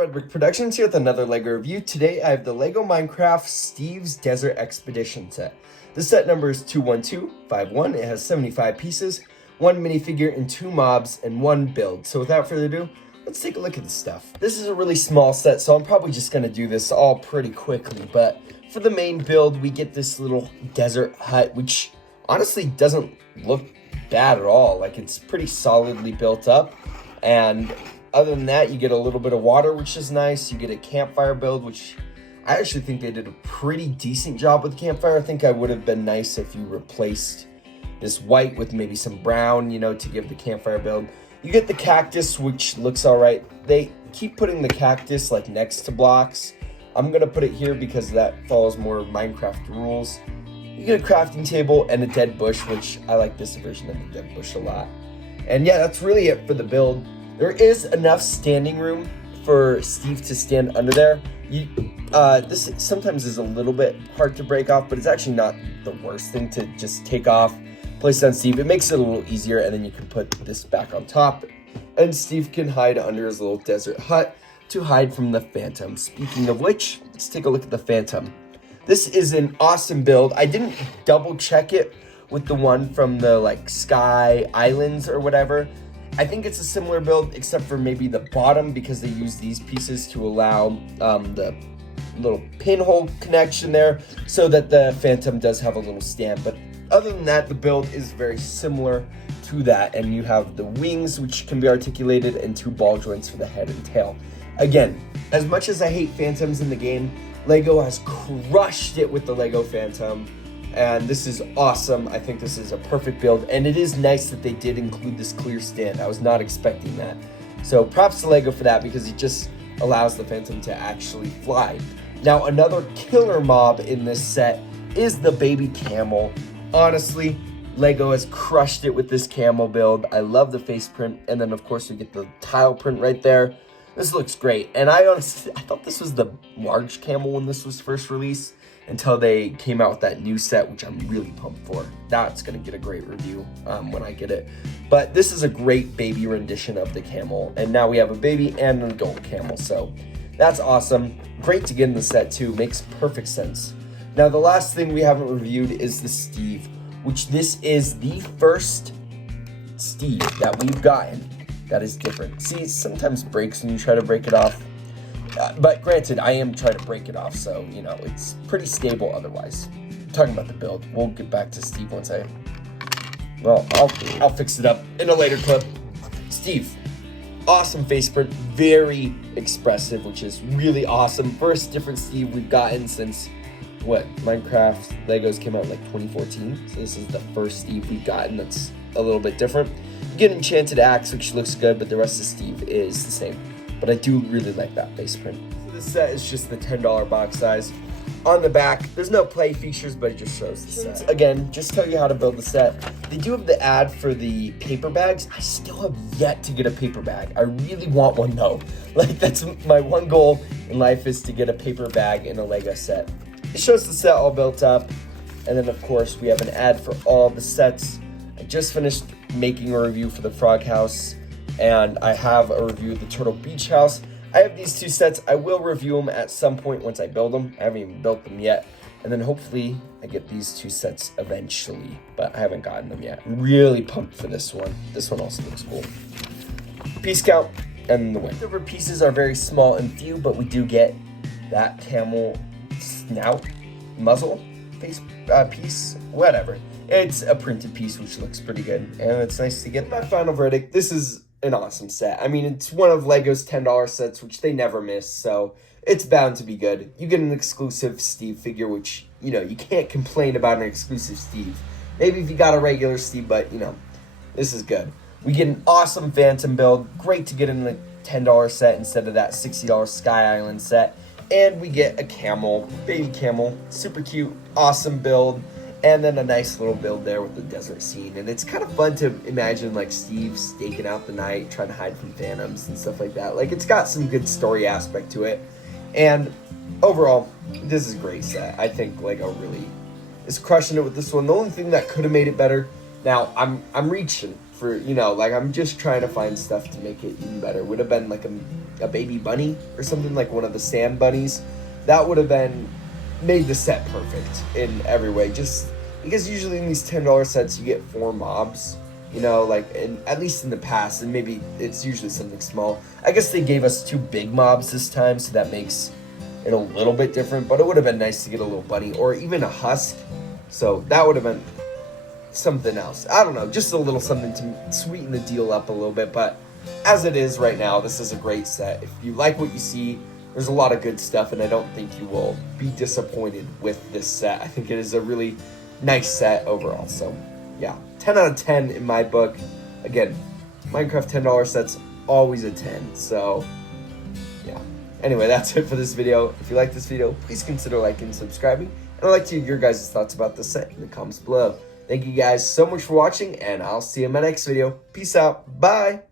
Red Brick Productions here with another LEGO review. Today I have the LEGO Minecraft Steve's Desert Expedition set. The set number is 21251. It has 75 pieces, 1 minifigure and 2 mobs, and 1 build. So without further ado, let's take a look at the stuff. This is a really small set, so I'm probably just going to do this all pretty quickly. But for the main build, we get this little desert hut, which honestly doesn't look bad at all. Like, it's pretty solidly built up. And other than that, you get a little bit of water, which is nice. You get a campfire build, which I actually think they did a pretty decent job with campfire. I think I would have been nice if you replaced this white with maybe some brown, to give the campfire build. You get the cactus, which looks all right. They keep putting the cactus like next to blocks. I'm gonna put it here because that follows more Minecraft rules. You get a crafting table and a dead bush, which I like this version of the dead bush a lot. And yeah, that's really it for the build. There is enough standing room for Steve to stand under there. This sometimes is a little bit hard to break off, but it's actually not the worst thing to just take off, place it on Steve. It makes it a little easier, and then you can put this back on top. And Steve can hide under his little desert hut to hide from the Phantom. Speaking of which, let's take a look at the Phantom. This is an awesome build. I didn't double check it with the one from the Sky Islands or whatever. I think it's a similar build, except for maybe the bottom, because they use these pieces to allow the little pinhole connection there, so that the Phantom does have a little stand. But other than that, the build is very similar to that, and you have the wings, which can be articulated, and 2 ball joints for the head and tail. Again, as much as I hate Phantoms in the game, LEGO has crushed it with the LEGO Phantom. And this is awesome. I think this is a perfect build, and it is nice that they did include this clear stand. I was not expecting that. So props to LEGO for that, because it just allows the Phantom to actually fly. Now, another killer mob in this set is the baby camel. Honestly, LEGO has crushed it with this camel build. I love the face print, and then of course we get the tile print right there. This looks great, and I thought this was the large camel when this was first released, until they came out with that new set, which I'm really pumped for. That's gonna get a great review when I get it. But this is a great baby rendition of the camel, and now we have a baby and an adult camel, so that's awesome. Great to get in the set too, makes perfect sense. Now the last thing we haven't reviewed is the Steve, which this is the first Steve that we've gotten that is different. See, sometimes breaks when you try to break it off. But granted, I am trying to break it off, so, it's pretty stable otherwise. Talking about the build, we'll get back to Steve once I'll fix it up in a later clip. Steve, awesome face print, very expressive, which is really awesome. First different Steve we've gotten since, Minecraft Legos came out in 2014. So this is the first Steve we've gotten that's a little bit different. You get Enchanted Axe, which looks good, but the rest of Steve is the same. But I do really like that face print. So this set is just the $10 box size. On the back, there's no play features, but it just shows the set. Again, just tell you how to build the set. They do have the ad for the paper bags. I still have yet to get a paper bag. I really want one though. That's my one goal in life, is to get a paper bag in a LEGO set. It shows the set all built up. And then of course, we have an ad for all the sets. I just finished making a review for the Frog House, and I have a review of the Turtle Beach House. I have these 2 sets. I will review them at some point once I build them. I haven't even built them yet. And then hopefully I get these 2 sets eventually, but I haven't gotten them yet. I'm really pumped for this one. This one also looks cool. Piece count and the weight. Leftover pieces are very small and few, but we do get that camel snout, muzzle, face piece, whatever. It's a printed piece, which looks pretty good, and it's nice to get. My final verdict, this is an awesome set. I mean, it's one of LEGO's $10 sets, which they never miss, so it's bound to be good. You get an exclusive Steve figure, which, you can't complain about an exclusive Steve. Maybe if you got a regular Steve, but, this is good. We get an awesome Phantom build. Great to get in the $10 set instead of that $60 Sky Island set. And we get a camel, baby camel, super cute, awesome build. And then a nice little build there with the desert scene. And it's kind of fun to imagine Steve staking out the night, trying to hide from phantoms and stuff like that. It's got some good story aspect to it. And overall, this is a great set. I think LEGO really is crushing it with this one. The only thing that could have made it better, now I'm reaching for, you know, like I'm just trying to find stuff to make it even better. Would have been like a baby bunny or something, like one of the sand bunnies. That would have been made the set perfect in every way, just because usually in these $10 sets you get 4 mobs, you know, like at least in the past, and maybe it's usually something small. I guess they gave us 2 big mobs this time, so that makes it a little bit different, but it would have been nice to get a little bunny or even a husk. So that would have been something else. I don't know, just a little something to sweeten the deal up a little bit. But as it is right now, this is a great set. If you like what you see, there's a lot of good stuff, and I don't think you will be disappointed with this set. I think it is a really nice set overall. So yeah, 10 out of 10 in my book. Again, Minecraft $10 sets, always a 10. So yeah. Anyway, that's it for this video. If you like this video, please consider liking and subscribing. And I'd like to hear your guys' thoughts about this set in the comments below. Thank you guys so much for watching, and I'll see you in my next video. Peace out. Bye.